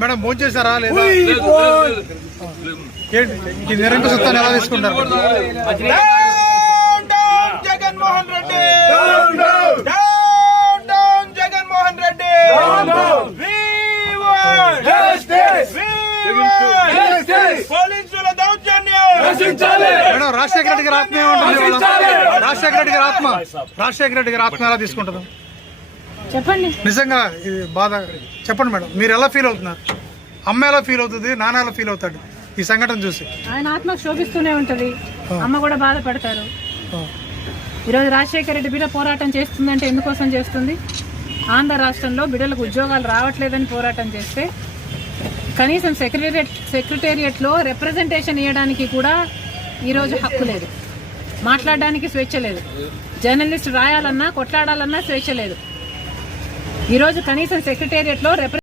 Madam భోజనం చేశారా లేదా? ఈ నిరంకుశ సత్తాన్ని ఎలా తీసుకుంటారు? జగన్మోహన్ రెడ్డి, జగన్మోహన్ రెడ్డి, పోలీసుల దౌర్జన్యం. మేడం రాజశేఖర రెడ్డి గారి ఆత్మ ఏమంటుంది? రాజశేఖర రెడ్డి గారి ఆత్మ ఎలా తీసుకుంటుంది? చెప్పండి. నిజంగా ఇది బాధ. చెప్పండి మేడం, మీరు ఎలా ఫీల్ అవుతున్నారు? అమ్మ ఎలా ఫీల్ అవుతుంది, నాన్న ఎలా ఫీల్ అవుతాడు ఈ సంఘటన చూసి? ఆయన ఆత్మ శోభిస్తూనే ఉంటది, అమ్మ కూడా బాధపడతారు. ఈరోజు రాజశేఖర రెడ్డి బిడ్డ పోరాటం చేస్తుందంటే ఎందుకోసం చేస్తుంది? ఆంధ్ర రాష్ట్రంలో బిడ్డలకు ఉద్యోగాలు రావట్లేదని పోరాటం చేస్తే కనీసం సెక్రటేరియట్లో రిప్రజెంటేషన్ ఇవ్వడానికి కూడా ఈరోజు హక్కు లేదు, మాట్లాడడానికి స్వేచ్ఛ లేదు, జర్నలిస్ట్ రాయాలన్నా కొట్లాడాలన్నా స్వేచ్ఛ లేదు. ఈరోజు కనీసం సెక్రటేరియట్లో